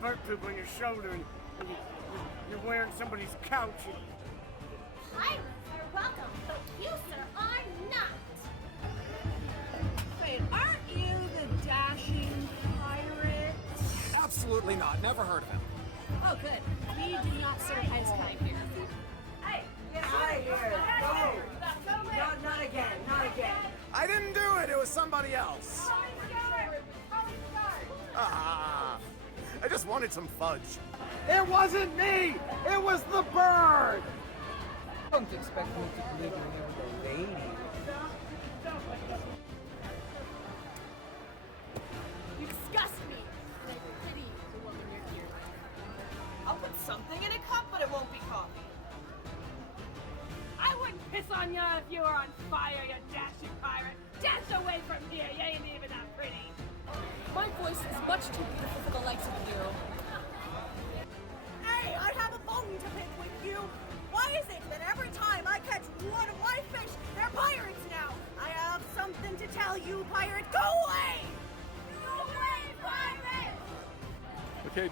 bird poop on your shoulder and you're wearing somebody's couch. Pirates are welcome, but you, sir, are not. Wait, aren't you the dashing pirate? Absolutely not. Never heard of him. Oh, good. We do not serve as kind here. Hey, Get out of here! Go! Not again, not again. I didn't do it. It was somebody else. Ah, I just wanted some fudge. It wasn't me! It was the bird! Don't expect me to believe you're here with a lady. You disgust me. And I pity the woman you're here. I'll put something in a cup, but it won't be coffee. I wouldn't piss on you if you were on fire, you dashing pirate. Dash away from here, you ain't even that pretty. My voice is much too beautiful for the likes of you. Hey, I have a bone to pick with you. Why is it that every time I catch one of my fish, they're pirates now? I have something to tell you, pirate. Go away! Go away, pirate! Okay.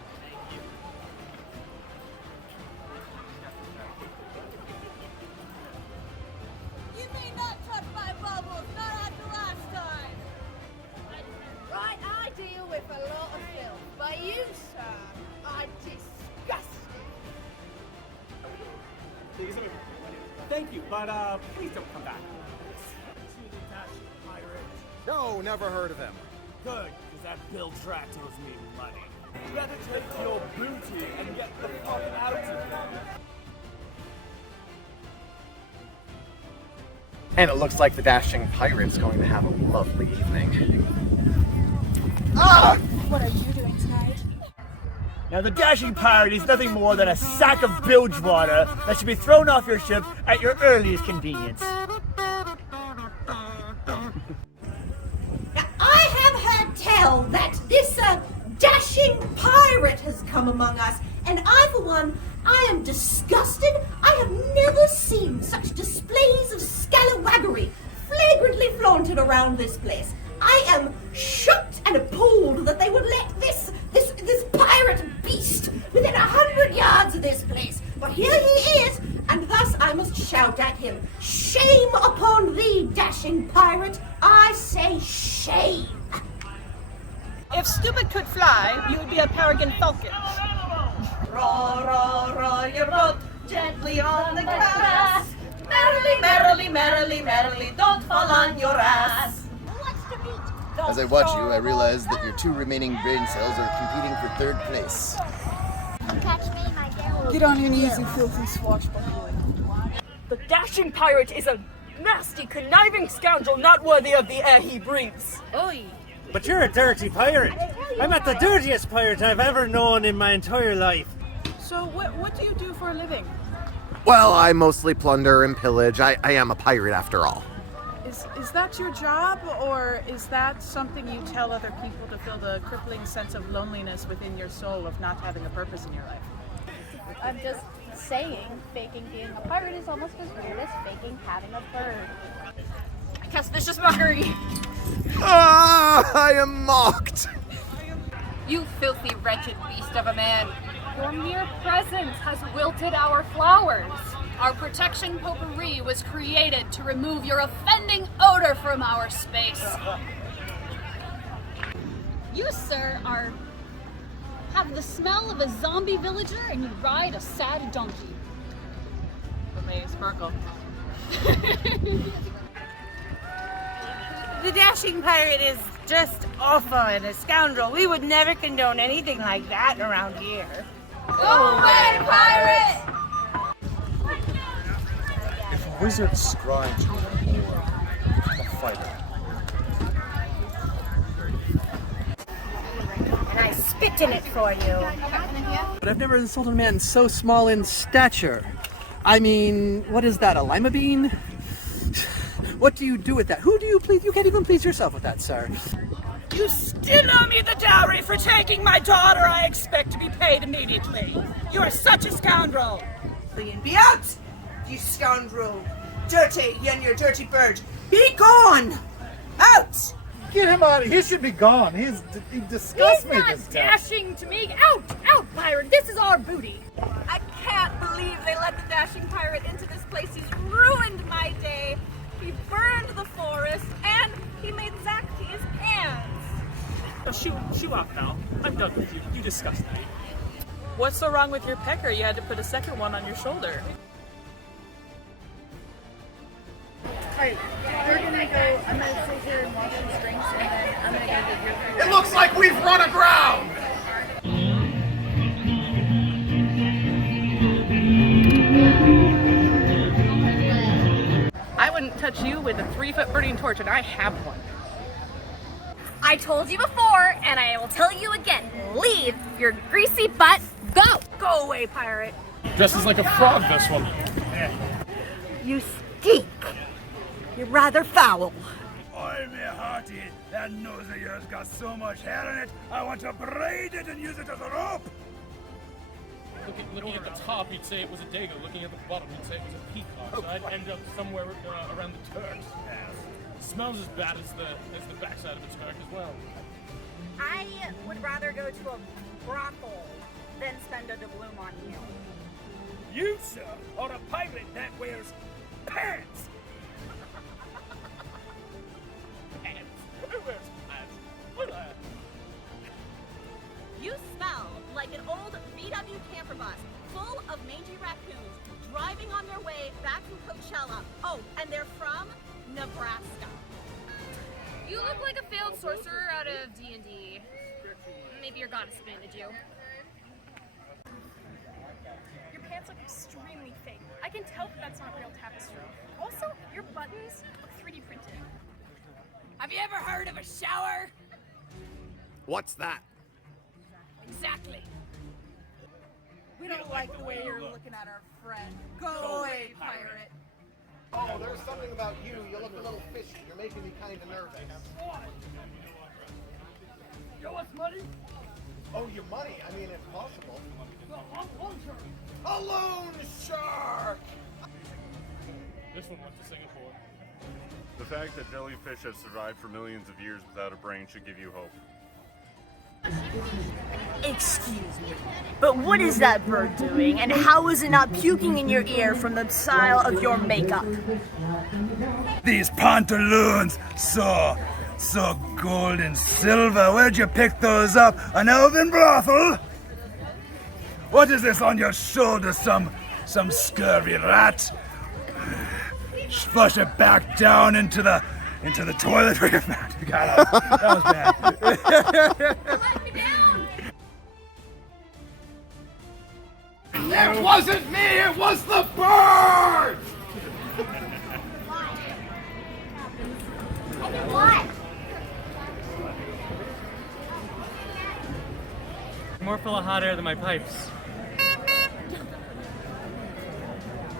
You may not touch my bubbles, not after last time. Right, I deal with a lot of filth, but you, sir, are disgusting. Thank you, but please don't come back. No, never heard of him. Good, because that Bill Track owes me money. Better take your booty and get the fuck out of here. And it looks like the dashing pirate's going to have a lovely evening. Ah! What are you doing tonight? Now, the dashing pirate is nothing more than a sack of bilge water that should be thrown off your ship at your earliest convenience. Now, I have heard tell that this dashing pirate has come among us, and I, for one, I am disgusted. I have never seen such displays of scallywaggery flagrantly flaunted around this place. I am shocked and appalled that they would let this pirate beast within 100 yards of this place. But here he is, and thus I must shout at him. Shame upon thee, dashing pirate! I say shame! If stupid could fly, you would be a peregrine falcon. Row, row, row your boat gently on the grass. Merrily, merrily, merrily, merrily, don't fall on your ass. As I watch you, I realize that your two remaining brain cells are competing for third place. Catch me, my dear. Get on your knees, you filthy swashbuckler. The dashing pirate is a nasty, conniving scoundrel not worthy of the air he breathes. Oi! But you're a dirty pirate. I'm not the dirtiest pirate I've ever known in my entire life. So what do you do for a living? Well, I mostly plunder and pillage. I am a pirate after all. Is that your job, or is that something you tell other people to fill the crippling sense of loneliness within your soul of not having a purpose in your life? I'm just saying, faking being a pirate is almost as weird as faking having a bird. I cast vicious mockery. Ah, I am mocked. You filthy, wretched beast of a man. Your mere presence has wilted our flowers. Our protection potpourri was created to remove your offending odor from our space. You, sir, have the smell of a zombie villager and you ride a sad donkey. But may sparkle. The dashing pirate is just awful and a scoundrel. We would never condone anything like that around here. Go away, pirate! If a wizard scribes you more, a fighter. And I spit in it for you. But I've never insulted a man so small in stature. I mean, what is that, a lima bean? What do you do with that? Who do you please? You can't even please yourself with that, sir. You still owe me the dowry for taking my daughter. I expect to be paid immediately. You are such a scoundrel. Be out, you scoundrel! Dirty, you and your dirty bird! Be gone! Out! Get him out of here. He should be gone. He disgusts me. He's not This guy. dashing to me. Out, out, pirate. This is our booty. I can't believe they let the dashing pirate into this place. He's ruined my day. He burned the forest, and he made Zach pee his pants. Shoo off now. I'm done with you. You disgust me. What's so wrong with your pecker? You had to put a second one on your shoulder. Alright, we're gonna go, I'm gonna sit here and wash these drinks, and then I'm gonna go get your food. It looks like we've run aground! I wouldn't touch you with a 3-foot burning torch, and I have one. I told you before, and I will tell you again. Leave your greasy butt. Go! Go away, pirate. Dresses like a frog, this one. You stink. You're rather foul. Oi, me hearty, that nose of yours got so much hair in it, I want to braid it and use it as a rope. Looking at the top, he'd say it was a dago. Looking at the bottom, he'd say it was a peacock. So I'd end up somewhere around the Turks. It smells as bad as the backside of a Turk as well. I would rather go to a brothel than spend a doubloon on you. You, sir, are a pirate that wears pants. Pants? Who wears pants? What You smell like an old VW camper bus full of mangy raccoons driving on their way back from Coachella. Oh, and they're from Nebraska. You look like a failed sorcerer out of D&D. Maybe your goddess abandoned you. Your pants look extremely fake. I can tell that that's not real tapestry. Also, your buttons look 3D printed. Have you ever heard of a shower? What's that? Exactly. We don't like the way you're looking at our friend. Go away, pirate. Oh, there's something about you. You look a little fishy. You're making me kind of nervous. You want money? Oh, your money? I mean, if possible. A loan shark! This one went to Singapore. The fact that jellyfish have survived for millions of years without a brain should give you hope. Excuse me, but what is that bird doing, and how is it not puking in your ear from the style of your makeup? These pantaloons, so gold and silver. Where'd you pick those up? An elven brothel? What is this on your shoulder? Some scurvy rat? Flush it back down into the toilet where you found it. God, that was bad. Let me down! It wasn't me! It was the bird! What? More full of hot air than my pipes.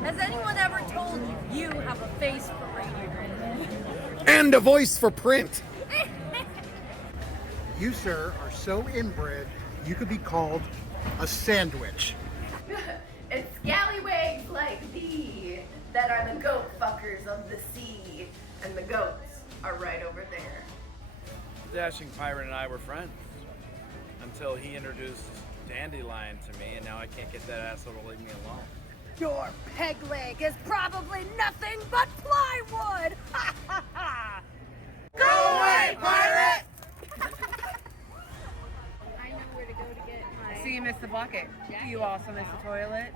Has anyone ever told you you have a face for radio? And a voice for print. You, sir, are so inbred, you could be called a sandwich. It's scallywags like thee that are the goat fuckers of the sea, and the goats are right over there. The dashing pirate and I were friends until he introduced Dandelion to me, and now I can't get that asshole to leave me alone. Your peg leg is probably nothing but plywood! Ha ha ha! Go away, pirate! I know where to go to get my... So you missed the bucket. You also missed the toilet.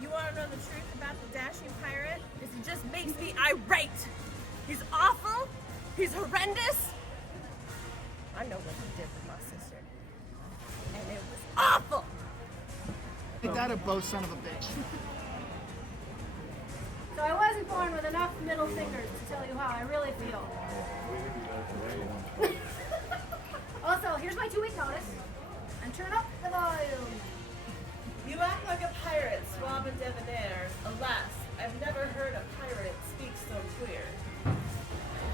You want to know the truth about the dashing pirate? Is it just makes me irate. He's awful. He's horrendous. I know what he did with my sister. And it was awful. Ain't that a bow son of a bitch? So I wasn't born with enough middle fingers to tell you how I really feel. Also, here's my 2-week notice. And turn up the volume. You act like a pirate, suave and debonair. Alas, I've never heard a pirate speak so clear.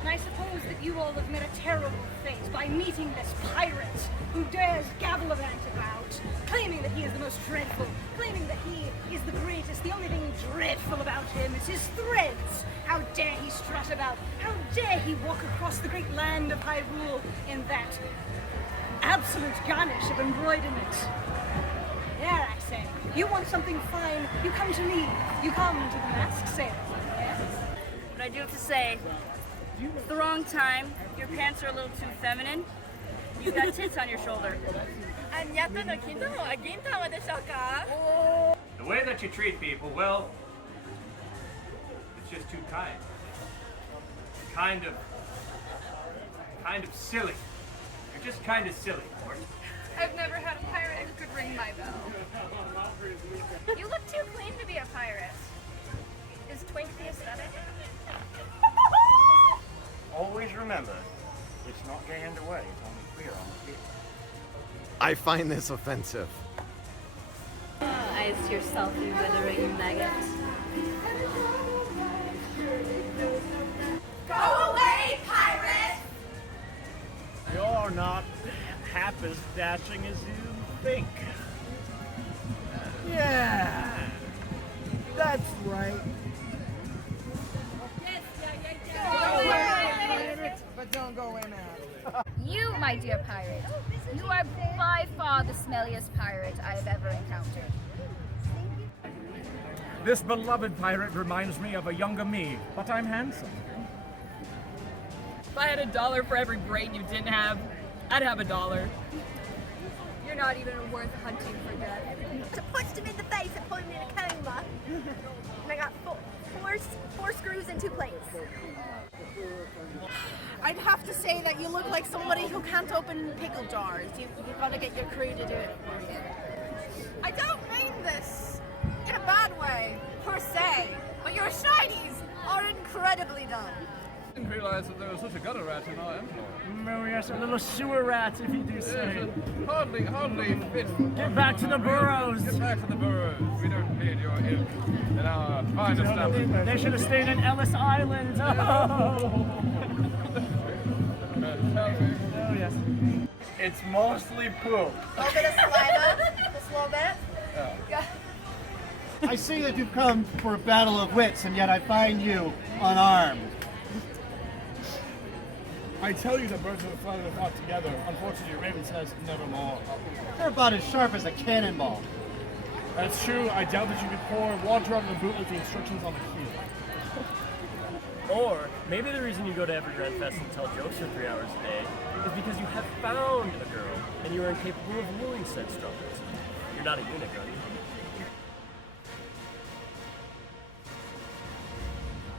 And I suppose suppose that you all have met a terrible fate by meeting this pirate who dares gabble-avant about, claiming that he is the most dreadful, claiming that he is the greatest. The only thing dreadful about him is his threads. How dare he strut about? How dare he walk across the great land of Hyrule in that absolute garnish of embroiderment? There, I say. You want something fine, you come to me. You come to the mask salesman, yes? But I do have to say, it's the wrong time. Your pants are a little too feminine. You've got tits on your shoulder. The way that you treat people, well, it's just too kind. Kind of silly. You're just kind of silly, Mort. I've never had a pirate who could ring my bell. You look too clean to be a pirate. Is twink the aesthetic? Always remember, it's not gay underway, it's only queer on the feet. I find this offensive. Eyes to yourself, you withering maggot. Go away, pirate! You're not half as dashing as you think. Yeah, that's right. But don't go in there. You, my dear pirate, you are by far the smelliest pirate I have ever encountered. This beloved pirate reminds me of a younger me, but I'm handsome. If I had $1 for every brain you didn't have, I'd have $1. You're not even worth hunting for death. To punched him in the face and put him in a coma. And I got four screws and 2 plates. I'd have to say that you look like somebody who can't open pickle jars. You've got to get your crew to do it for you. I don't mean this in a bad way, per se, but your shinies are incredibly dumb. I didn't realize that there was such a gutter rat in our employ. No, yes, a little sewer rat, if you do say. Yes, hardly fit. Get back to the burrows. Get back to the burrows. We don't need your ilk in our fine establishment. They should have stayed in Ellis Island. Oh. Oh, yes. It's mostly poop. A little bit of saliva, just a little bit. Yeah. I see that you've come for a battle of wits, and yet I find you unarmed. I tell you that birds of a feather flock together. Unfortunately, Raven says nevermore. They're about as sharp as a cannonball. That's true. I doubt that you could pour water out of a boot with the instructions on the key. Or maybe the reason you go to every Red Fest and tell jokes for 3 hours a day is because you have found a girl and you are incapable of wooing said strumpets. You're not a eunuch, are you?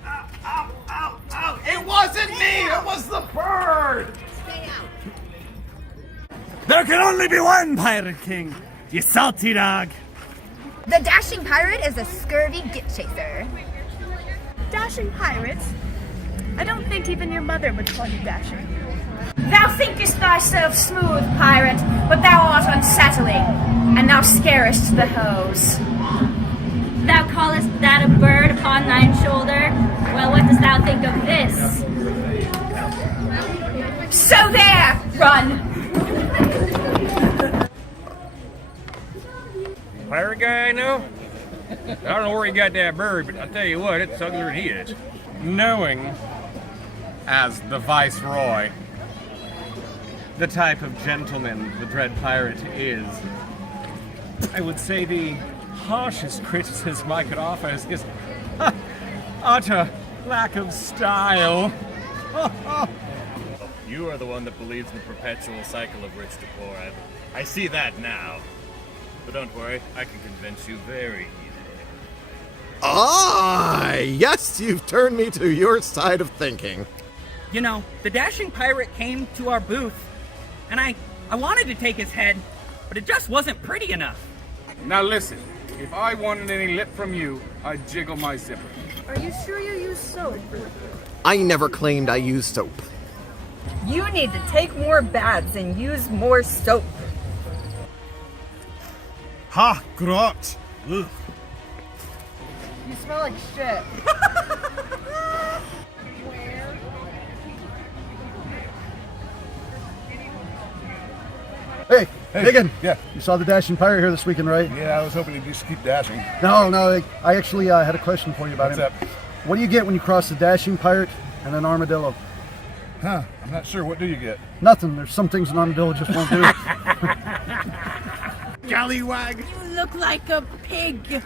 Ow, ow, ow! It wasn't me! It was the bird! Stay out. There can only be one Pirate King, you salty dog. The dashing pirate is a scurvy git chaser. Dashing pirates? I don't think even your mother would call you dashing. Thou thinkest thyself smooth, pirate, but thou art unsettling, and thou scarest the hose. Thou callest that a bird upon thine shoulder? Well, what dost thou think of this? So there, run! Pirate guy I know? I don't know where he got that bird, but I'll tell you what, it's uglier than he is. Knowing, as the Viceroy, the type of gentleman the Dread Pirate is, I would say the harshest criticism I could offer is his utter lack of style. You are the one that believes in the perpetual cycle of rich to poor. I see that now. But don't worry, I can convince you very easily. Ah, yes, you've turned me to your side of thinking. You know, the dashing pirate came to our booth, and I wanted to take his head, but it just wasn't pretty enough. Now listen, if I wanted any lip from you, I'd jiggle my zipper. Are you sure you use soap? I never claimed I used soap. You need to take more baths and use more soap. Ha, grot. Ugh. You smell like shit. Hey, Higgin. Yeah. You saw the Dashing Pirate here this weekend, right? Yeah, I was hoping he'd just keep dashing. No. I actually had a question for you about What's him. up? What do you get when you cross a Dashing Pirate and an armadillo? Huh, I'm not sure. What do you get? Nothing. There's some things an armadillo just won't do. Scallywag. You look like a pig.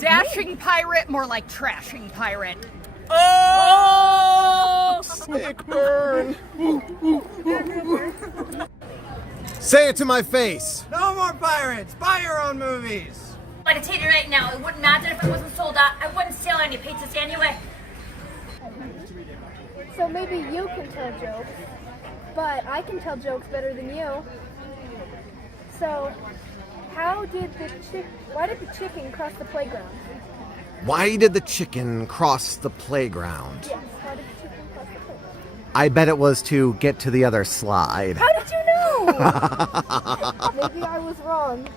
Dashing pirate, more like trashing pirate. Oh! Sick burn. Say it to my face. No more pirates. Buy your own movies. I can tell you right now, it wouldn't matter if it wasn't sold out. I wouldn't sell any pizzas anyway. So maybe you can tell jokes, but I can tell jokes better than you. So, why did the chicken cross the playground? Why did the chicken cross the playground? Yes, why did the chicken cross the playground? I bet it was to get to the other slide. How did you know? Maybe I was wrong.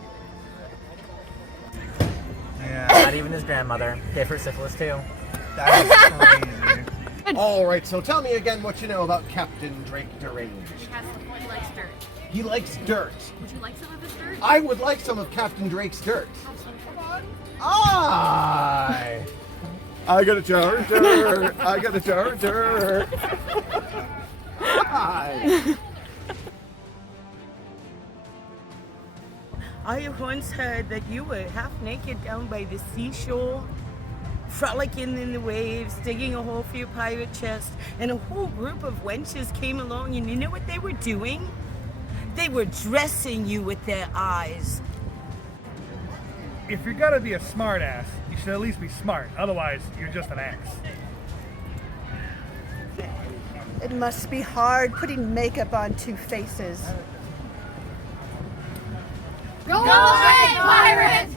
Yeah. Not even his grandmother. Hit for syphilis too. That's crazy. All right, so tell me again what you know about Captain Drake Deranged. He likes dirt. He likes dirt. Would you like some of his dirt? I would like some of Captain Drake's dirt. I got a jar of dirt. I got a jar of dirt. I once heard that you were half naked down by the seashore, frolicking in the waves, digging a hole for your pirate chest, and a whole group of wenches came along, and you know what they were doing? They were dressing you with their eyes. If you're gonna be a smart ass, you should at least be smart. Otherwise, you're just an ass. It must be hard putting makeup on two faces. Go away, pirate!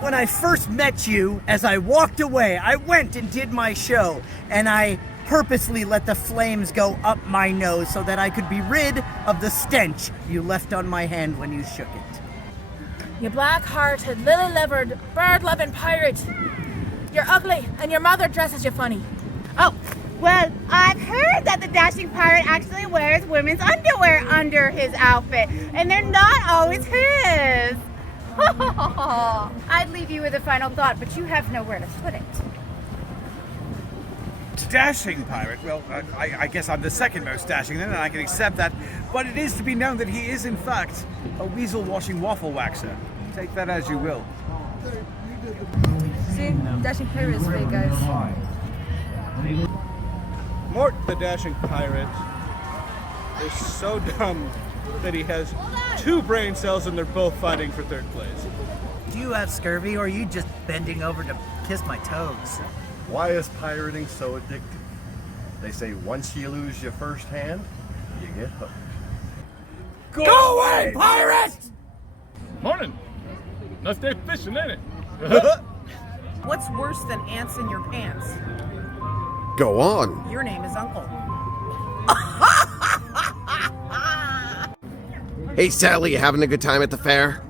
When I first met you, as I walked away, I went and did my show, and I purposely let the flames go up my nose so that I could be rid of the stench you left on my hand when you shook it. You black-hearted, lily-livered, bird-loving pirate. You're ugly, and your mother dresses you funny. Oh, well, I've heard that the Dashing Pirate actually wears women's underwear under his outfit, and they're not always his. I'd leave you with a final thought, but you have nowhere to put it. Dashing pirate? Well, I guess I'm the second most dashing then, and I can accept that. But it is to be known that he is, in fact, a weasel-washing waffle waxer. Take that as you will. See, Dashing Pirate is fake, guys. Mort the Dashing Pirate is so dumb that he has 2 brain cells and they're both fighting for 3rd place. Do you have scurvy, or are you just bending over to kiss my toes? Why is pirating so addictive? They say once you lose your first hand, you get hooked. Go away, pirate! Morning. Nice day fishing, ain't it? What's worse than ants in your pants? Go on. Your name is Uncle. Hey, Sally, you having a good time at the fair?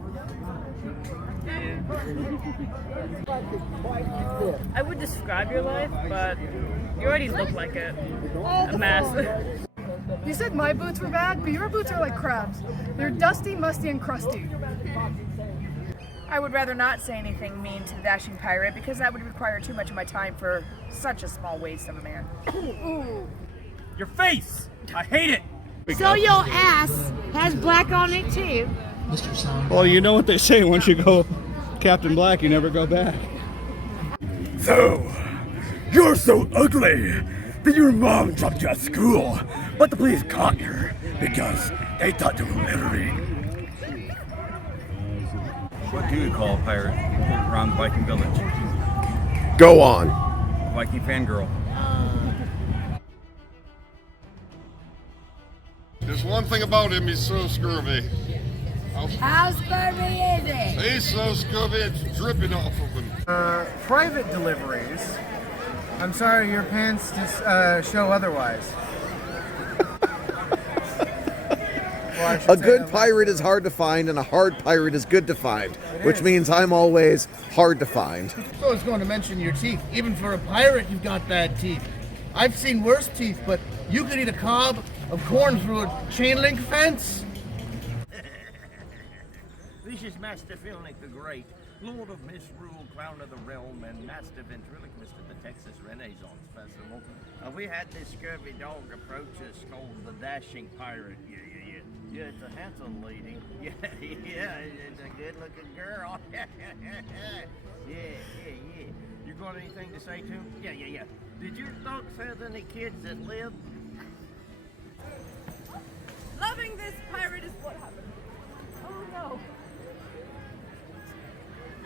I would describe your life, but you already look like it. A mess. You said my boots were bad, but your boots are like crabs. They're dusty, musty, and crusty. I would rather not say anything mean to the Dashing Pirate because that would require too much of my time for such a small waste of a man. Your face! I hate it! So your ass has black on it too. Well, you know what they say, once you go Captain Black, you never go back. So, you're so ugly that your mom dropped you at school, but the police caught you because they thought you were littering. What do you call a pirate around the Viking village? Go on. Viking fangirl. There's one thing about him, he's so scurvy. How scurvy is it? He's so scurvy, it's dripping off of him. Private deliveries. I'm sorry, your pants just show otherwise. A good pirate is hard to find, and a hard pirate is good to find, which means I'm always hard to find. I was going to mention your teeth. Even for a pirate, you've got bad teeth. I've seen worse teeth, but you could eat a cob of corn through a chain link fence? This is Master Filnick the Great, Lord of Misrule, Crown of the Realm, and Master Ventriloquist at the Texas Renaissance Festival. We had this scurvy dog approach us called the Dashing Pirate. Yeah, it's a handsome lady. Yeah, it's a good-looking girl. Yeah. You got anything to say to him? Yeah. Did your dog have any kids that live? Loving this pirate is what happened. Oh no.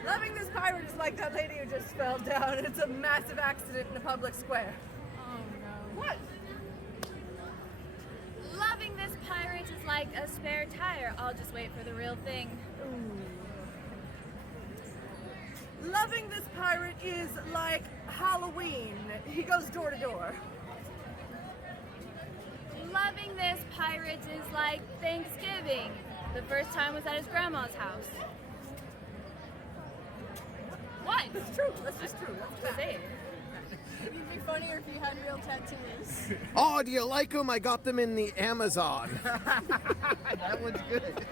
Loving this pirate is like that lady who just fell down. It's a massive accident in the public square. Oh no. What? Loving this pirate is like a spare tire. I'll just wait for the real thing. Loving this pirate is like Halloween. He goes door to door. Loving this pirate is like Thanksgiving. The first time was at his grandma's house. What? It's true. That's just true. That's say it. It'd be funnier if you had real tattoos. Oh, do you like them? I got them in the Amazon. That one's good.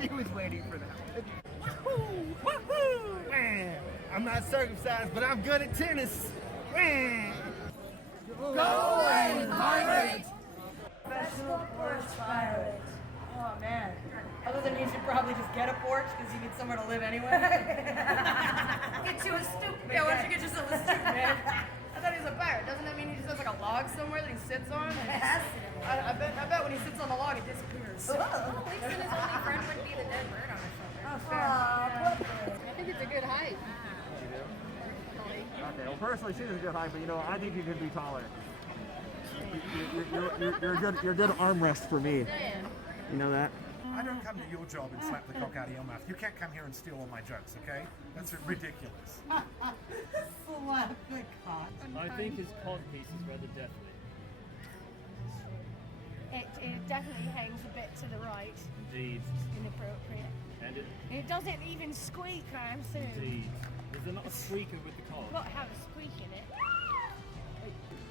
She was waiting for that one. Woohoo! Man, I'm not circumcised, but I'm good at tennis. Man. Go away, pirate! Professional porch pirate. Oh man. Other than you should probably just get a porch because you need somewhere to live anyway. Get you a stoop, man. Yeah, why don't you get yourself a stoop, man? I thought he was a pirate. Doesn't that mean he just has like a log somewhere that he sits on? I bet when he sits on the log it disappears. At least his only friend would be the dead bird on his shoulder. Oh, fair. I think it's a good height. Okay, well, personally, she's a good height, but I think you could be taller. You're a good arm rest for me. You know that? I don't come to your job and slap the cock out of your mouth. You can't come here and steal all my jokes, okay? That's ridiculous. Slap the cock. I think his cod piece is rather deathly. It definitely hangs a bit to the right. Indeed. Inappropriate. And It doesn't even squeak, I'm soon. indeed. Is there not a squeaker with the cod? Got to have a squeak in it.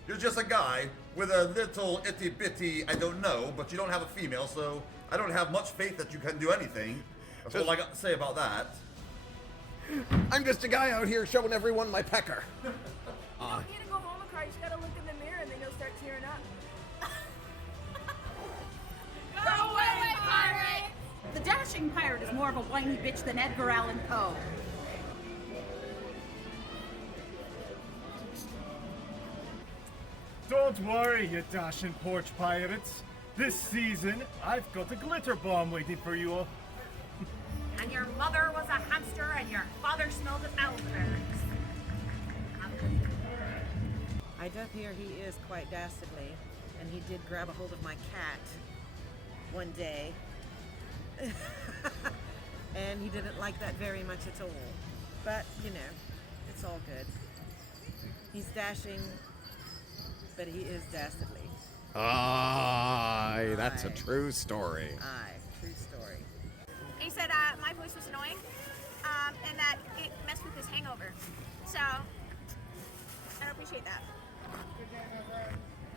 You're just a guy with a little itty bitty, I don't know, but you don't have a female, so I don't have much faith that you can do anything. That's all I got to say about that. I'm just a guy out here showing everyone my pecker. You don't need to go home and cry. You just gotta look in the mirror and then you'll start tearing up. Go away, pirate! The Dashing Pirate is more of a whiny bitch than Edgar Allan Poe. Don't worry, you dashing porch pirates. This season, I've got a glitter bomb waiting for you all. And your mother was a hamster and your father smelled of elderberries. I doth hear he is quite dastardly, and he did grab a hold of my cat one day. And he didn't like that very much at all. But, it's all good. He's dashing, but he is dastardly. Aye, that's a true story. Aye, true story. He said my voice was annoying and that it messed with his hangover. So, I don't appreciate that.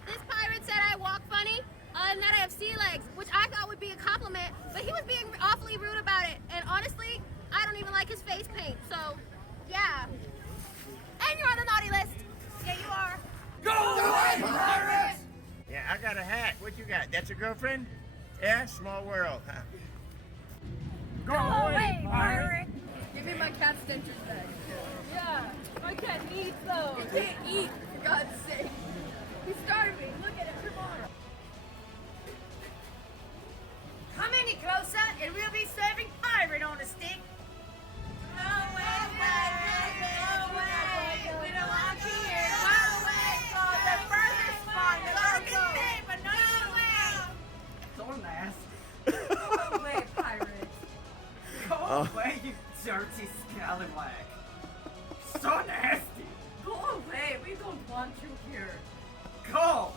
This pirate said I walk funny and that I have sea legs, which I thought would be a compliment, but he was being awfully rude about it. And honestly, I don't even like his face paint, so yeah. And you're on the naughty list. Yeah, you are. Go away, pirate! Yeah, I got a hat. What you got? That's your girlfriend? Yeah, small world. Huh? Go away, pirate! Give me my cat's dentures back. Yeah, my cat needs those. He can't eat, for God's sake. He's starving. Look at it, tomorrow. Come any closer and we'll be serving pirate on a stick. Go away, pirate! Go away! We don't want you here. Go away! The furthest spot. Look at me, but no, you away! So nasty. Go away, pirate. Go away, you dirty scallywag. So nasty. Go away. We don't want you here. Go.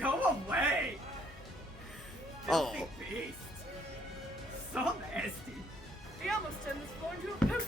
Go away. Oh. Filthy beast. So nasty. He almost turned this floor into a poop